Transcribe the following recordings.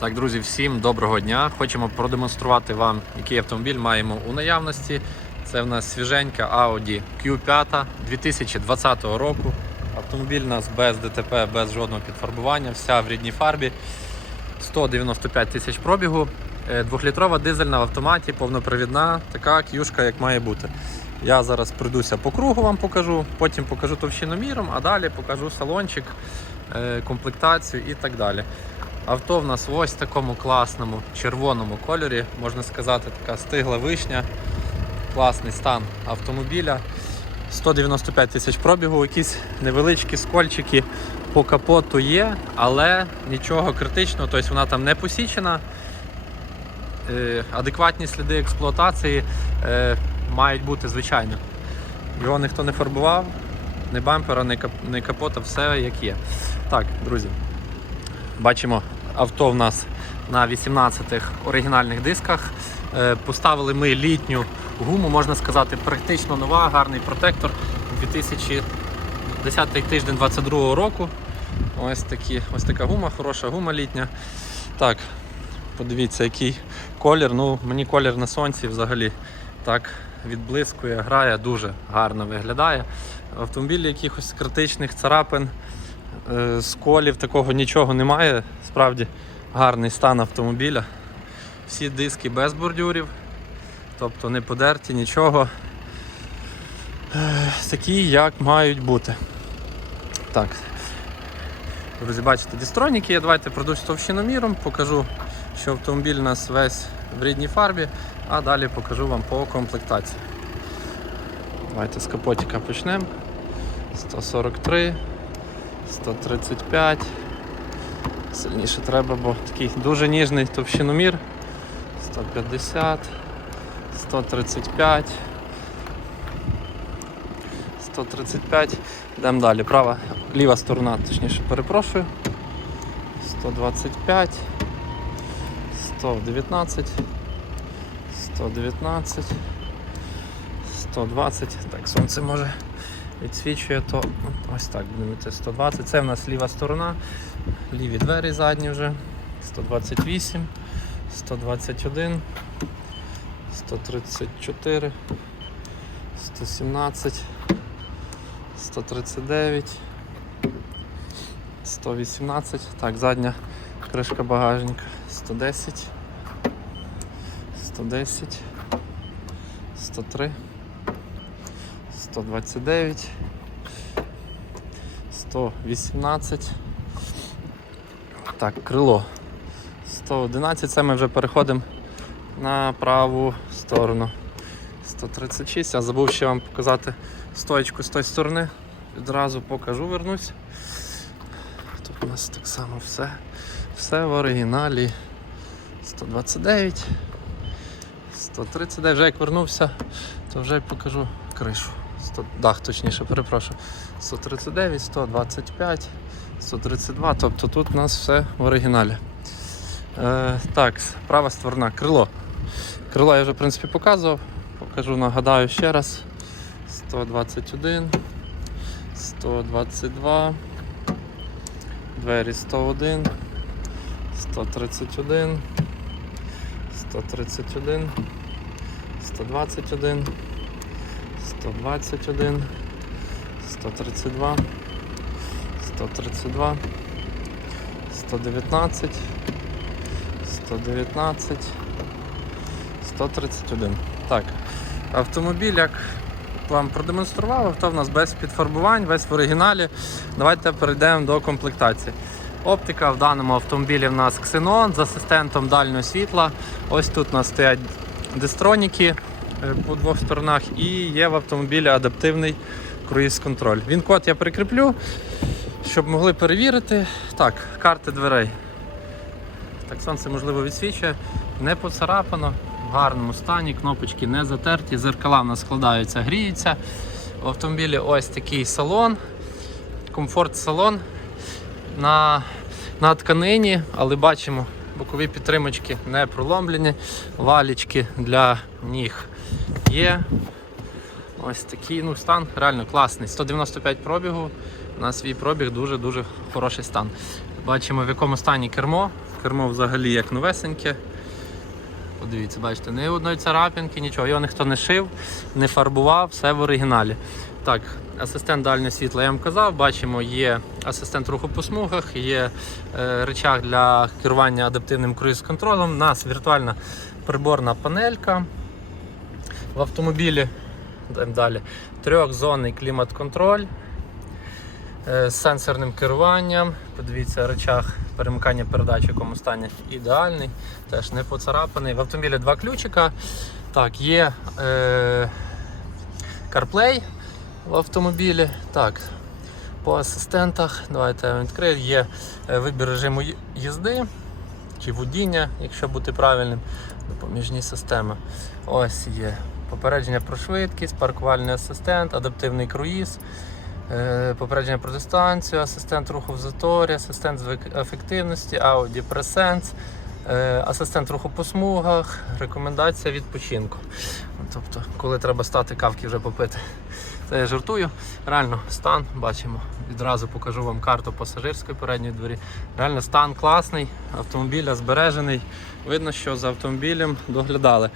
Так, друзі, всім доброго дня. Хочемо продемонструвати вам, який автомобіль маємо у наявності. Це в нас свіженька Audi Q5 2020 року. Автомобіль у нас без ДТП, без жодного підфарбування, вся в рідній фарбі. 195 тисяч пробігу. Е, Двохлітрова дизельна в автоматі, повнопривідна, така к'юшка, як має бути. Я зараз пройдуся по кругу, вам покажу, потім покажу товщиноміром, а далі покажу салончик, е, комплектацію і так далі. Авто в нас в ось такому класному червоному кольорі, можна сказати, така стигла вишня, класний стан автомобіля. 195 тисяч пробігу, якісь невеличкі скольчики по капоту є, але нічого критичного, тобто вона там не посічена. Е, Адекватні сліди експлуатації е, мають бути звичайно. Його ніхто не фарбував, ні бампера, ні капота, все як є. Так, друзі, Бачимо, авто в нас на 18-х оригінальних дисках. Е, Поставили ми літню гуму, можна сказати, практично нова, гарний протектор 2010 тиждень 22 року. Ось, такі, ось така гума, хороша гума літня. Так, подивіться, який колір. Ну, мені колір на сонці взагалі так відблискує, грає, дуже гарно виглядає. Автомобілі якихось критичних царапин сколів такого нічого немає. Справді гарний стан автомобіля. Всі диски без бордюрів, тобто не подерті, нічого. Е, Такі, як мають бути. Так. Друзі, бачите, дістроніки є. Давайте пройдусь товщиноміром, покажу, що автомобіль у нас весь в рідній фарбі, а далі покажу вам по комплектації. Давайте з капотика почнемо. 143. 135. Сильніше треба, бо такий дуже ніжний товщиномір. 150, 135. 135. Йдемо далі. Права, ліва сторона, точніше, перепрошую. 125, 119, 119, 120. Так, сонце може відсвічує, то ось так будемо йти 120. Це в нас ліва сторона, ліві двері задні вже. 128, 121, 134, 117, 139, 118. Так, задня кришка багажника. 110, 110, 103. 129, 118. Так, крило. 111. Це ми вже переходимо на праву сторону. 136. Я забув ще вам показати стоечку з тої сторони. Відразу покажу, вернусь. Тут у нас так само все. Все в оригіналі. 129. 139. Вже як вернувся, то вже покажу кришу. 100, дах, точніше, перепрошую. 139, 125, 132. Тобто тут у нас все в оригіналі. Е, так, права сторона, крило. Крило я вже в принципі показував. Покажу, нагадаю ще раз. 121, 122, двері 101, 131, 131, 121. 121, 132, 132, 119, 119, 131. Так, автомобіль, як вам продемонстрував, авто в нас без підфарбувань, весь в оригіналі. Давайте перейдемо до комплектації. Оптика в даному автомобілі в нас Xenon з асистентом дальнього світла. Ось тут у нас стоять дистроніки по двох сторонах і є в автомобілі адаптивний круїз-контроль. Він код я прикріплю, щоб могли перевірити. Так, карти дверей. Так сонце можливо відсвічує. Не поцарапано, в гарному стані, кнопочки не затерті, зеркала в нас складаються, гріються. В автомобілі ось такий салон, комфорт-салон на, на тканині, але бачимо, бокові підтримочки не проломлені, валічки для ніг є. Ось такий ну, стан реально класний. 195 пробігу. На свій пробіг дуже-дуже хороший стан. Бачимо, в якому стані кермо. Кермо взагалі як новесеньке. Подивіться, бачите, ні одної царапинки, нічого. Його ніхто не шив, не фарбував, все в оригіналі. Так, асистент дальнього світла я вам казав, бачимо, є асистент руху по смугах, є е, речах для керування адаптивним круїз-контролем. У нас віртуальна приборна панелька в автомобілі. Далі. Трьохзонний клімат-контроль е, з сенсорним керуванням. Подивіться, речах перемикання передач в якому стані ідеальний, теж не поцарапаний. В автомобілі два ключика. Так, є е, CarPlay в автомобілі. Так, по асистентах, давайте я відкрию. Є е, вибір режиму їзди чи водіння, якщо бути правильним, допоміжні системи. Ось є попередження про швидкість, паркувальний асистент, адаптивний круїз. Е, Попередження про дистанцію, асистент руху в заторі, асистент з ефективності, е, асистент руху по смугах, рекомендація відпочинку. Тобто, коли треба стати кавки вже попити. Це я жартую. Реально, стан бачимо. Відразу покажу вам карту пасажирської передньої дворі. Реально стан класний, автомобіля збережений. Видно, що за автомобілем доглядали.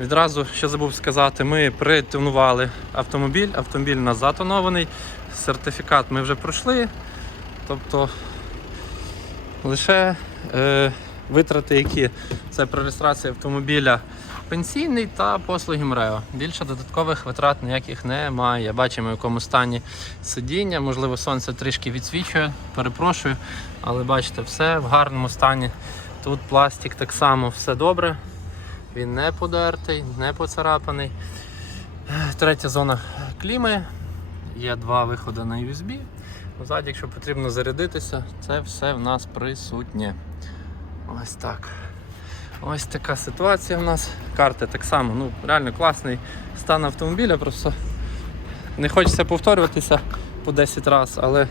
Відразу ще забув сказати, ми притонували автомобіль. Автомобіль у нас затонований. Сертифікат ми вже пройшли. Тобто лише е, витрати, які це при реєстрації автомобіля пенсійний та послуги МРЕО. Більше додаткових витрат ніяких немає. Бачимо, в якому стані сидіння. Можливо, сонце трішки відсвічує, перепрошую, але бачите, все в гарному стані. Тут пластик так само, все добре. Він не подертий, не поцарапаний. Третя зона кліми. Є два виходи на USB. Ззаді, якщо потрібно зарядитися, це все в нас присутнє. Ось так. Ось така ситуація в нас. Карти так само, ну реально класний стан автомобіля, просто не хочеться повторюватися по 10 разів, але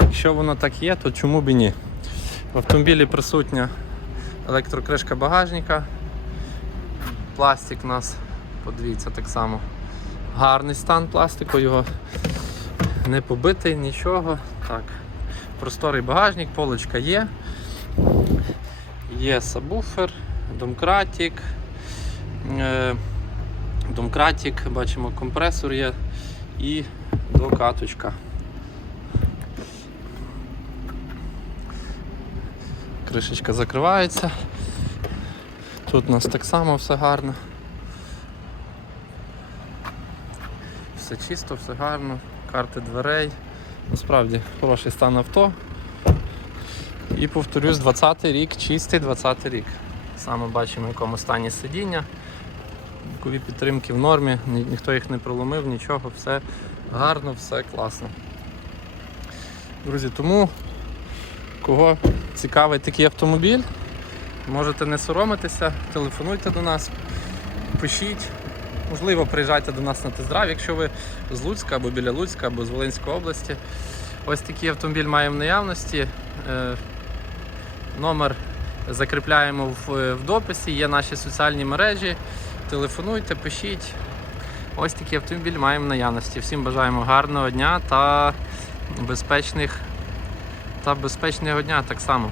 якщо воно так є, то чому б і ні? В автомобілі присутня електрокришка багажника. Пластик у нас, подивіться, так само. Гарний стан пластику, його не побитий, нічого. Так. Просторий багажник, полочка є. Є сабвуфер, домкратик. Е, домкратик, бачимо, компресор є і докаточка. Кришечка закривається. Тут у нас так само все гарно. Все чисто, все гарно, карти дверей. Насправді хороший стан авто. І повторюсь, 20-й рік, чистий 20-й рік. Саме бачимо, в якому стані сидіння. Бокові підтримки в нормі, ні- ніхто їх не проломив, нічого, все гарно, все класно. Друзі, тому кого цікавий такий автомобіль, можете не соромитися, телефонуйте до нас, пишіть. Можливо, приїжджайте до нас на тест-драйв, якщо ви з Луцька або біля Луцька, або з Волинської області. Ось такий автомобіль маємо в наявності. Номер закріпляємо в, в дописі, є наші соціальні мережі. Телефонуйте, пишіть. Ось такий автомобіль маємо в наявності. Всім бажаємо гарного дня та безпечних та безпечного дня так само.